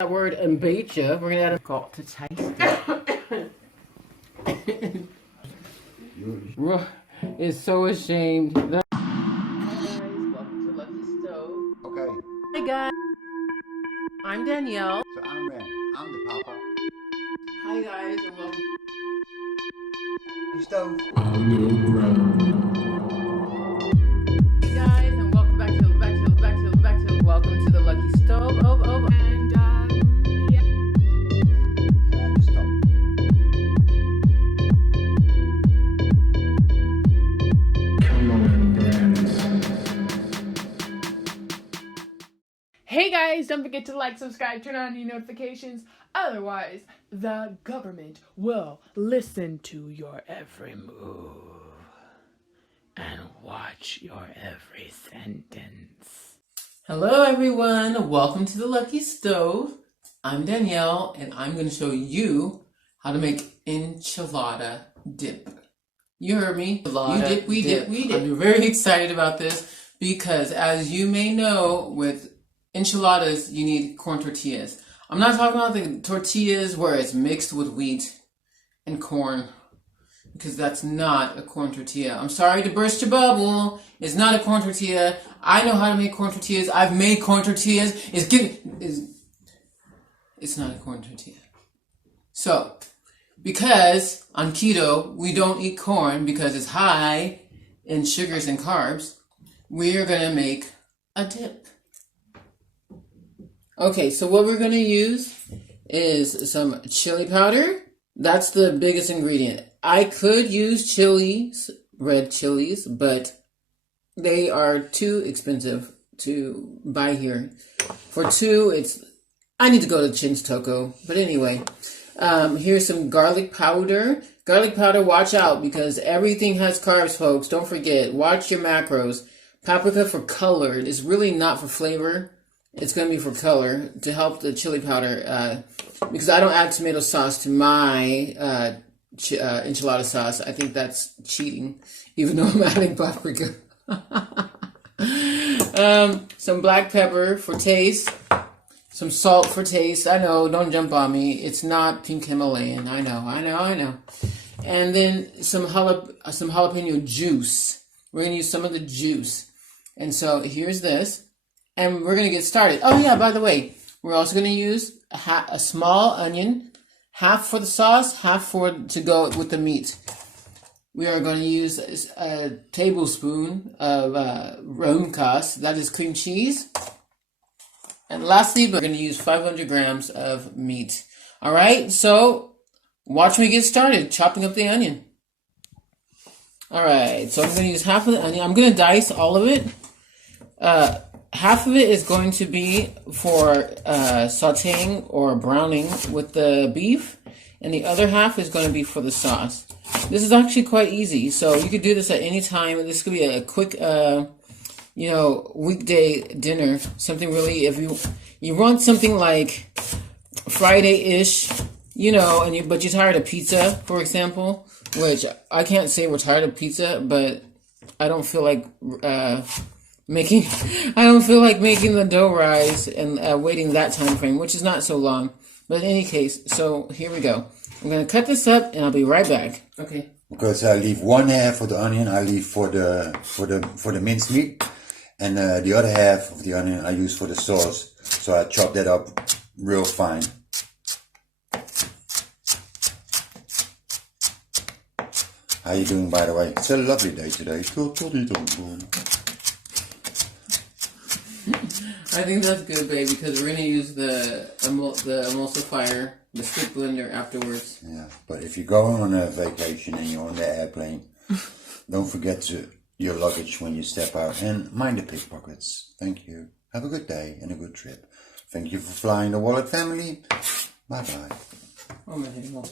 That word een beetje. We're gonna add a call to taste it. Is so ashamed. Hi guys, welcome to Lucky Stove. Okay, Hi guys, I'm Danielle. so I'm Ren. I'm the papa. Hi guys, and welcome. The stove. Hey guys, and welcome back to welcome to the Lucky Stove. And yeah. Just stop. Hey guys, don't forget to like, subscribe, turn on your notifications. Otherwise, the government will listen to your every move and watch your every sentence. Hello everyone, welcome to the Lucky Stove. I'm Danielle, and I'm going to show you how to make enchilada dip. You heard me. You dip, we dip. I'm very excited about this because, as you may know, with enchiladas, you need corn tortillas. I'm not talking about the tortillas where it's mixed with wheat and corn, because that's not a corn tortilla. I'm sorry to burst your bubble. It's not a corn tortilla. I know how to make corn tortillas. I've made corn tortillas. It's not a corn tortilla. So, because on keto, we don't eat corn because it's high in sugars and carbs, we are going to make a dip. Okay, so what we're going to use is some chili powder. That's the biggest ingredient. I could use chilies, red chilies, but they are too expensive to buy here. For two, I need to go to Chin's Toko. But anyway, here's some garlic powder. Garlic powder, watch out because everything has carbs, folks. Don't forget, watch your macros. Paprika for color. It's really not for flavor. It's going to be for color to help the chili powder because I don't add tomato sauce to my enchilada sauce. I think that's cheating, even though I'm adding paprika. Some black pepper for taste. Some salt for taste. I know, don't jump on me. It's not pink Himalayan. I know. And then some jalapeno juice. We're going to use some of the juice. And so here's this. And we're going to get started. Oh yeah, by the way, we're also going to use a small onion, half for the sauce, half to go with the meat. We are going to use a tablespoon of romkas, that is cream cheese. And lastly, we're going to use 500 grams of meat. All right, so watch me get started chopping up the onion. All right, so I'm going to use half of the onion. I'm going to dice all of it. Half of it is going to be for sauteing or browning with the beef, and the other half is going to be for the sauce. This is actually quite easy, so you could do this at any time. This could be a quick, weekday dinner. Something really, if you want something like Friday-ish, but you're tired of pizza, for example, which I can't say we're tired of pizza, but I don't feel like making the dough rise and waiting that time frame, which is not so long. But in any case, so here we go. I'm gonna cut this up, and I'll be right back. Okay. Because I leave one half for the onion, I leave for the minced meat, and the other half of the onion I use for the sauce. So I chop that up real fine. How you doing, by the way? It's a lovely day today. I think that's good, babe, because we're gonna use the emulsifier, the stick blender afterwards. Yeah, but if you're going on a vacation and you're on the airplane, don't forget your luggage when you step out, and mind the pickpockets. Thank you. Have a good day and a good trip. Thank you for flying the Wallet family. Bye bye. Oh my God.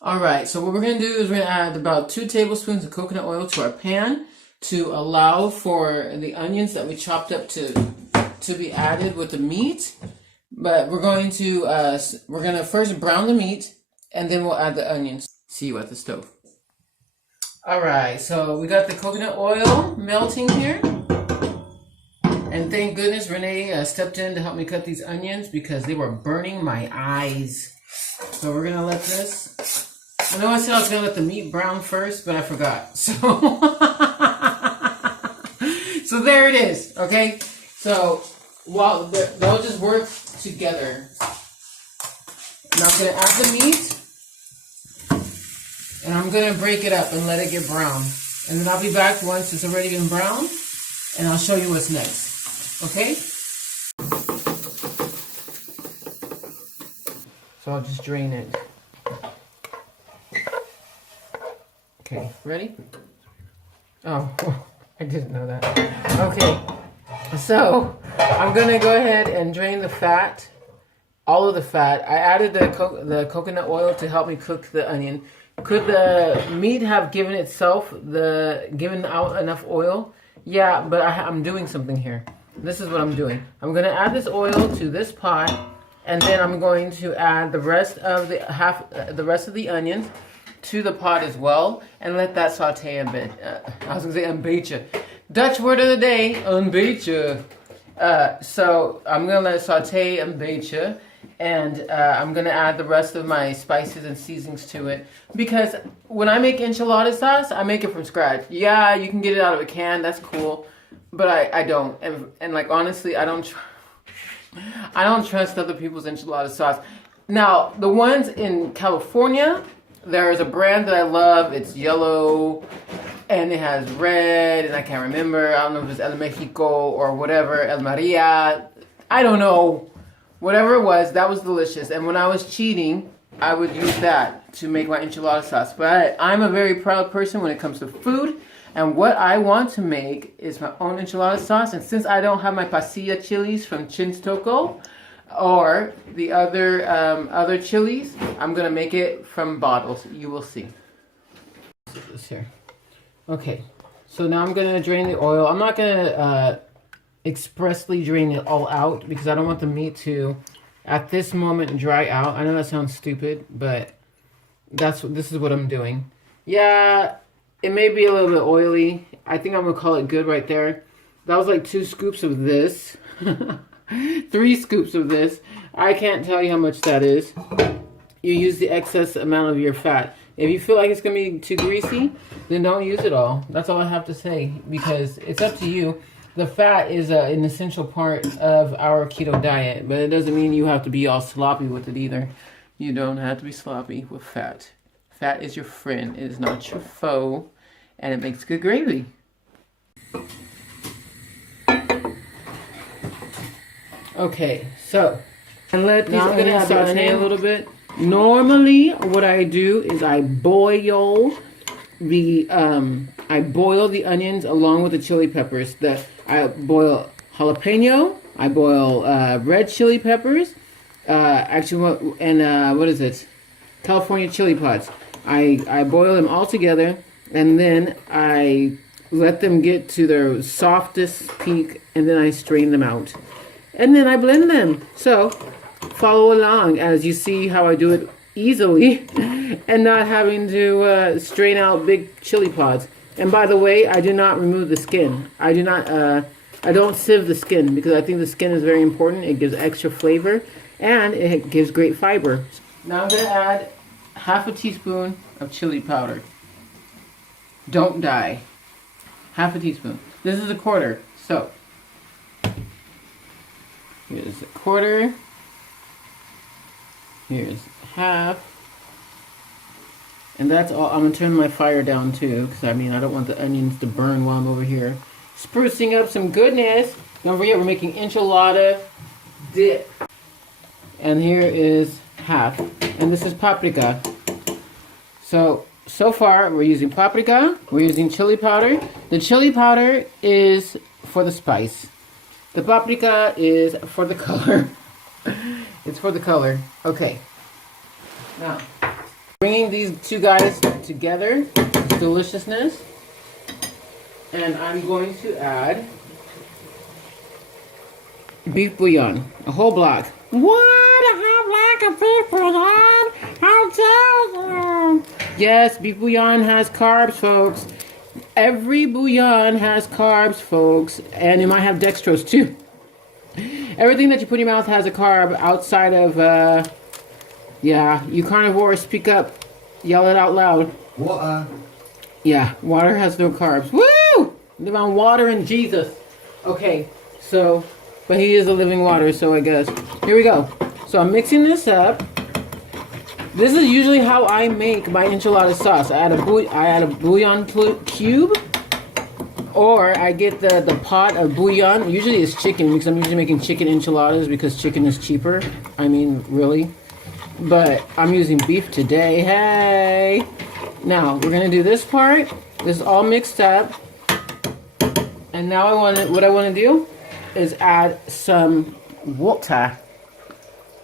All right, so what we're gonna do is we're gonna add about 2 tablespoons of coconut oil to our pan to allow for the onions that we chopped up to be added with the meat. But we're going to first brown the meat, and then we'll add the onions. See you at the stove. All right, so we got the coconut oil melting here. And thank goodness Renee stepped in to help me cut these onions because they were burning my eyes. So we're gonna let this. I know I said I was gonna let the meat brown first, but I forgot. So, so there it is. Okay. So while they'll just work together. Now I'm gonna add the meat, and I'm gonna break it up and let it get brown. And then I'll be back once it's already been brown, and I'll show you what's next. Okay? So I'll just drain it. Okay, ready? Oh, I didn't know that. Okay, so I'm gonna go ahead and drain the fat, all of the fat. I added the coconut oil to help me cook the onion. Could the meat have given out enough oil? Yeah, but I'm doing something here. This is what I'm doing. I'm going to add this oil to this pot, and then I'm going to add the rest of the onions to the pot as well, and let that saute a bit. I was going to say een beetje. Dutch word of the day, een beetje. So I'm going to let it saute een beetje, and I'm going to add the rest of my spices and seasonings to it, because when I make enchilada sauce, I make it from scratch. Yeah, you can get it out of a can, that's cool, but I don't. And like, honestly, I don't trust other people's enchilada sauce. Now, the ones in California, there is a brand that I love. It's yellow, and it has red, and I can't remember. I don't know if it's El Mexico or whatever, El Maria. I don't know. Whatever it was, that was delicious. And when I was cheating, I would use that to make my enchilada sauce. But I'm a very proud person when it comes to food. And what I want to make is my own enchilada sauce. And since I don't have my pasilla chilies from Chin's Toco or the other chilies, I'm going to make it from bottles. You will see. This here. Okay. So now I'm going to drain the oil. I'm not going to expressly drain it all out because I don't want the meat to, at this moment, dry out. I know that sounds stupid, but this is what I'm doing. Yeah, it may be a little bit oily. I think I'm gonna call it good right there. That was like 2 scoops of this. 3 scoops of this. I can't tell you how much that is. You use the excess amount of your fat. If you feel like it's gonna be too greasy, then don't use it all. That's all I have to say, because it's up to you. The fat is an essential part of our keto diet, but it doesn't mean you have to be all sloppy with it either. You don't have to be sloppy with fat. Fat is your friend. It is not your foe, and it makes good gravy. Okay, so and let these onions saute a little bit. Normally, what I do is I boil the onions along with the chili peppers. I boil jalapeno. I boil red chili peppers. What is it? California chili pods. I boil them all together, and then I let them get to their softest peak, and then I strain them out. And then I blend them. So follow along as you see how I do it easily and not having to strain out big chili pods. And by the way, I do not remove the skin. I don't sieve the skin because I think the skin is very important. It gives extra flavor and it gives great fiber. Now I'm going to add half a teaspoon of chili powder. Don't die. Half a teaspoon. This is a quarter. So here's a quarter. Here's half. And that's all. I'm going to turn my fire down too, because I don't want the onions to burn while I'm over here sprucing up some goodness. Don't forget, we're making enchilada dip. And here is half. And this is paprika. So far we're using paprika. We're using chili powder. The chili powder is for the spice. The paprika is for the color. It's for the color. Okay. Now, bringing these two guys together, deliciousness. And I'm going to add beef bouillon, a whole block. What? A whole block of beef bouillon? How dare you? Yes, beef bouillon has carbs, folks. every bouillon has carbs, folks, and it might have dextrose too. Everything that you put in your mouth has a carb outside of, yeah, you carnivores, speak up, yell it out loud. Water. Yeah, water has no carbs. Woo! Live on water and Jesus. Okay, so, but he is a living water, so I guess. Here we go. So I'm mixing this up. This is usually how I make my enchilada sauce. I add a bouillon cube, or I get the pot of bouillon. Usually it's chicken because I'm usually making chicken enchiladas because chicken is cheaper. I mean, really. But I'm using beef today. Hey! Now, we're going to do this part. This is all mixed up. And now what I want to do is add some water.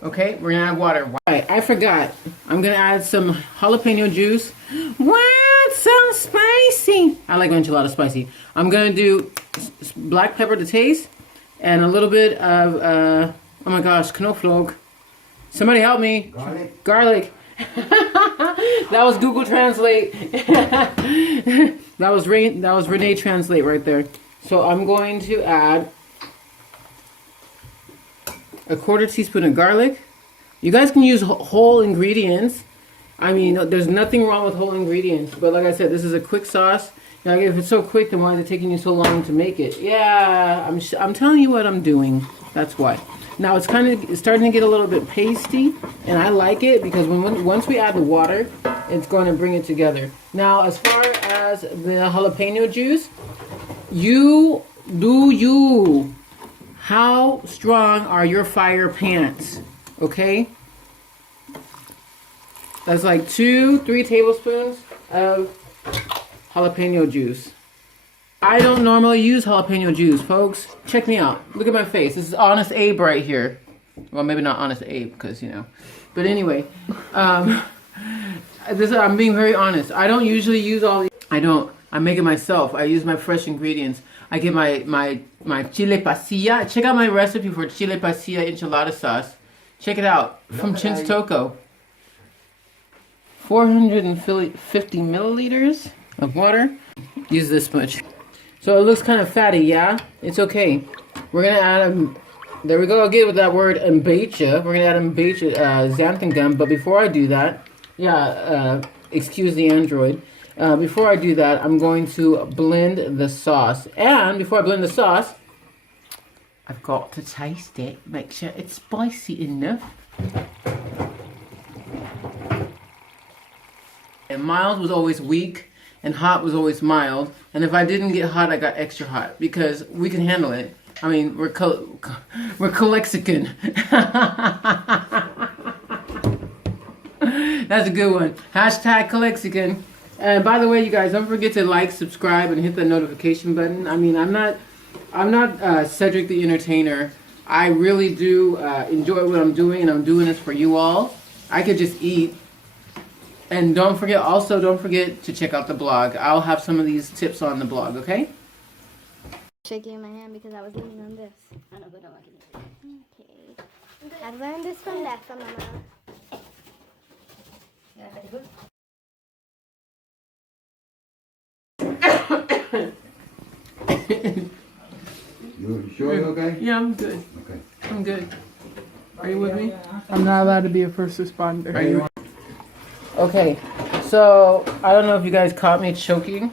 Okay, we're going to add water. Why? I forgot. I'm going to add some jalapeno juice. Wow, it's so spicy. I like enchilada spicy. I'm going to do black pepper to taste and a little bit of, oh my gosh, knoflook. Somebody help me. Garlic. That was Google Translate. that was Renee Translate right there. So I'm going to add a 1/4 teaspoon of garlic. You guys can use whole ingredients. I mean, there's nothing wrong with whole ingredients. But like I said, this is a quick sauce. Like if it's so quick, then why is it taking you so long to make it? Yeah, I'm telling you what I'm doing. That's why. Now it's starting to get a little bit pasty, and I like it because once we add the water, it's going to bring it together. Now, as far as the jalapeno juice, you. How strong are your fire pants? Okay? That's like 2-3 tablespoons of jalapeno juice. I don't normally use jalapeno juice, folks. Check me out. Look at my face. This is Honest Abe right here. Well, maybe not Honest Abe, because, you know. But anyway, I'm being very honest. I don't usually use all these. I don't. I make it myself. I use my fresh ingredients. I get my chile pasilla. Check out my recipe for chile pasilla enchilada sauce. Check it out. From Chin's Toco. 450 milliliters of water. Use this much. So it looks kind of fatty, yeah? It's okay. We're going to add, there we go again with that word, mbecha. We're going to add mbecha, xanthan gum. But before I do that, excuse the android. Before I do that, I'm going to blend the sauce. And before I blend the sauce, I've got to taste it. Make sure it's spicy enough. And mild was always weak, and hot was always mild. And if I didn't get hot, I got extra hot because we can handle it. I mean, we're Calexican. That's a good one. Hashtag Calexican. And by the way, you guys, don't forget to like, subscribe, and hit the notification button. I mean, I'm not Cedric the Entertainer. I really do enjoy what I'm doing, and I'm doing this for you all. I could just eat. And don't forget to check out the blog. I'll have some of these tips on the blog, okay? Shaking in my hand because I was leaning on this. I know, but don't like it. Okay. I learned this from my mom. You sure you're okay? Yeah, I'm good. Okay. I'm good. Are you with me? I'm not allowed to be a first responder. Are you? Okay, so I don't know if you guys caught me choking.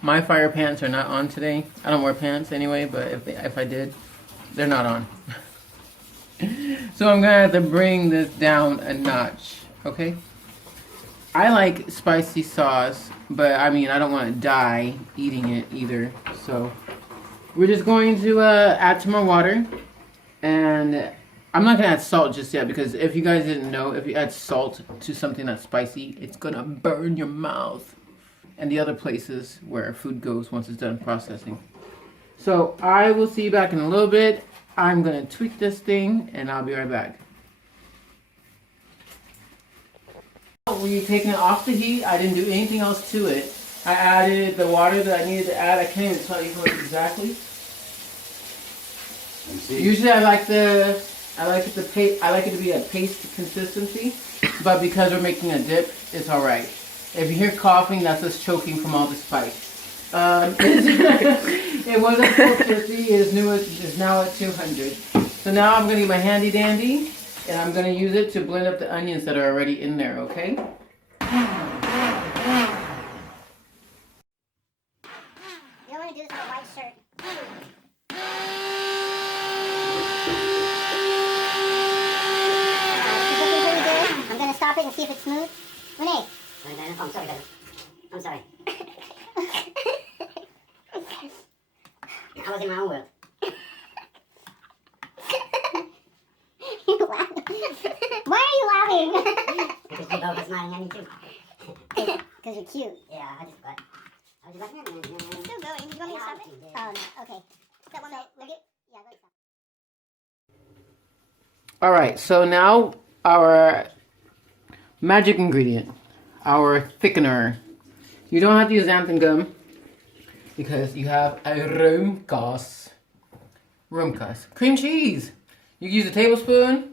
My fire pants are not on today. I don't wear pants anyway, but if I did, they're not on. So I'm gonna have to bring this down a notch, okay? I like spicy sauce, but I mean, I don't want to die eating it either. So we're just going to add some more water, and I'm not going to add salt just yet because if you guys didn't know, if you add salt to something that's spicy, it's going to burn your mouth and the other places where food goes once it's done processing. So I will see you back in a little bit. I'm going to tweak this thing and I'll be right back. When you're taking it off the heat, I didn't do anything else to it. I added the water that I needed to add. I can't even tell you what exactly. Usually I like it to be a paste consistency, but because we're making a dip, it's all right. If you hear coughing, that's us choking from all the spice. It was at 450. It is now at 200. So now I'm gonna get my handy dandy, and I'm gonna use it to blend up the onions that are already in there. Okay. You don't want to do this with a white shirt. I'm gonna stop it and see if it's smooth. Renee. I'm sorry, guys. I'm sorry. I was in my own world. You laughing? Why are you laughing? Because you both are smiling at me too. Because you're cute. Yeah, I was just like, it's still going. You want me to stop it? Oh, no. Okay. That one, yeah, go stop. All right. So now our magic ingredient, our thickener. You don't have to use xanthan gum because you have a roomkas. Cream cheese. You can use a tablespoon.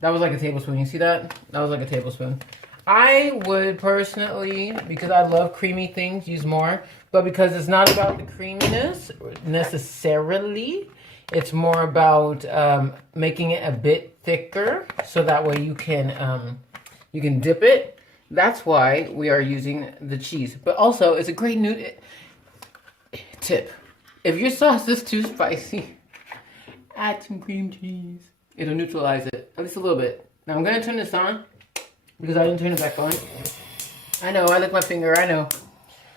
That was like a tablespoon. You see that? That was like a tablespoon. I would personally, because I love creamy things, use more. But because it's not about the creaminess necessarily, it's more about making it a bit thicker, so that way you can dip it. That's why we are using the cheese. But also, it's a great new tip. If your sauce is too spicy, add some cream cheese. It'll neutralize it, at least a little bit. Now I'm gonna turn this on because I didn't turn it back on. I know, I licked my finger, I know.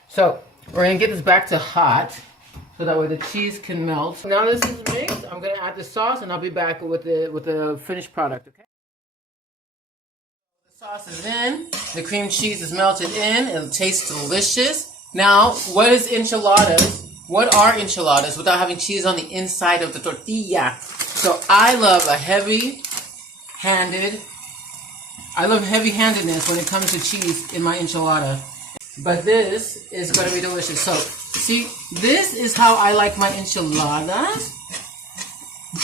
So we're gonna get this back to hot so that way the cheese can melt. Now this is mixed, I'm gonna add the sauce and I'll be back with the finished product, okay? The sauce is in, the cream cheese is melted in, it'll taste delicious. Now, what is enchiladas? What are enchiladas without having cheese on the inside of the tortilla? So I love heavy-handedness when it comes to cheese in my enchilada. But this is going to be delicious. So, see, this is how I like my enchiladas.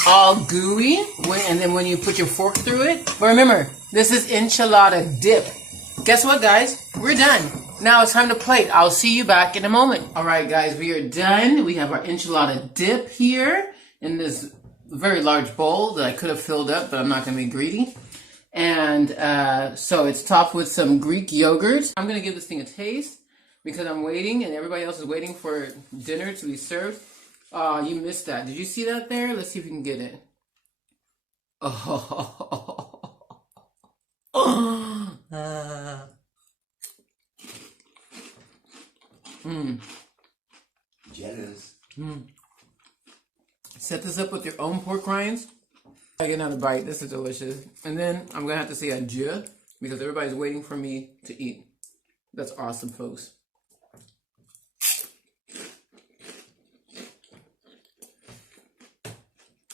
All gooey, and then when you put your fork through it. But remember, this is enchilada dip. Guess what, guys? We're done. Now it's time to plate. I'll see you back in a moment. All right, guys, we are done. We have our enchilada dip here in this very large bowl that I could have filled up, but I'm not going to be greedy. And so it's topped with some Greek yogurt. I'm going to give this thing a taste because I'm waiting and everybody else is waiting for dinner to be served. Oh, you missed that. Did you see that there? Let's see if we can get it. Jealous. Set this up with your own pork rinds. I get another bite. This is delicious. And then I'm going to have to say adieu because everybody's waiting for me to eat. That's awesome, folks.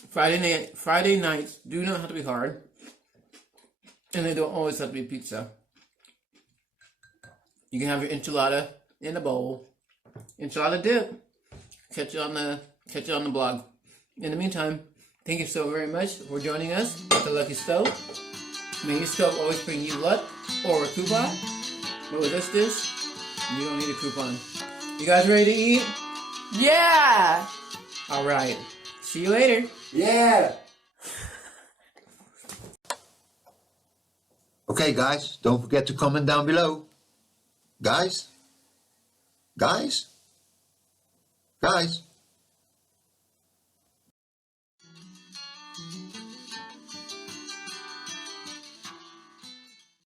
Friday nights do not have to be hard. And they don't always have to be pizza. You can have your enchilada in a bowl. Enchilada dip. Catch you on the blog. In the meantime, thank you so very much for joining us at the Lucky Stove. May your stove always bring you luck or a coupon. But with this dish, you don't need a coupon. You guys ready to eat? Yeah! All right. See you later. Yeah! Okay, guys, don't forget to comment down below. Guys?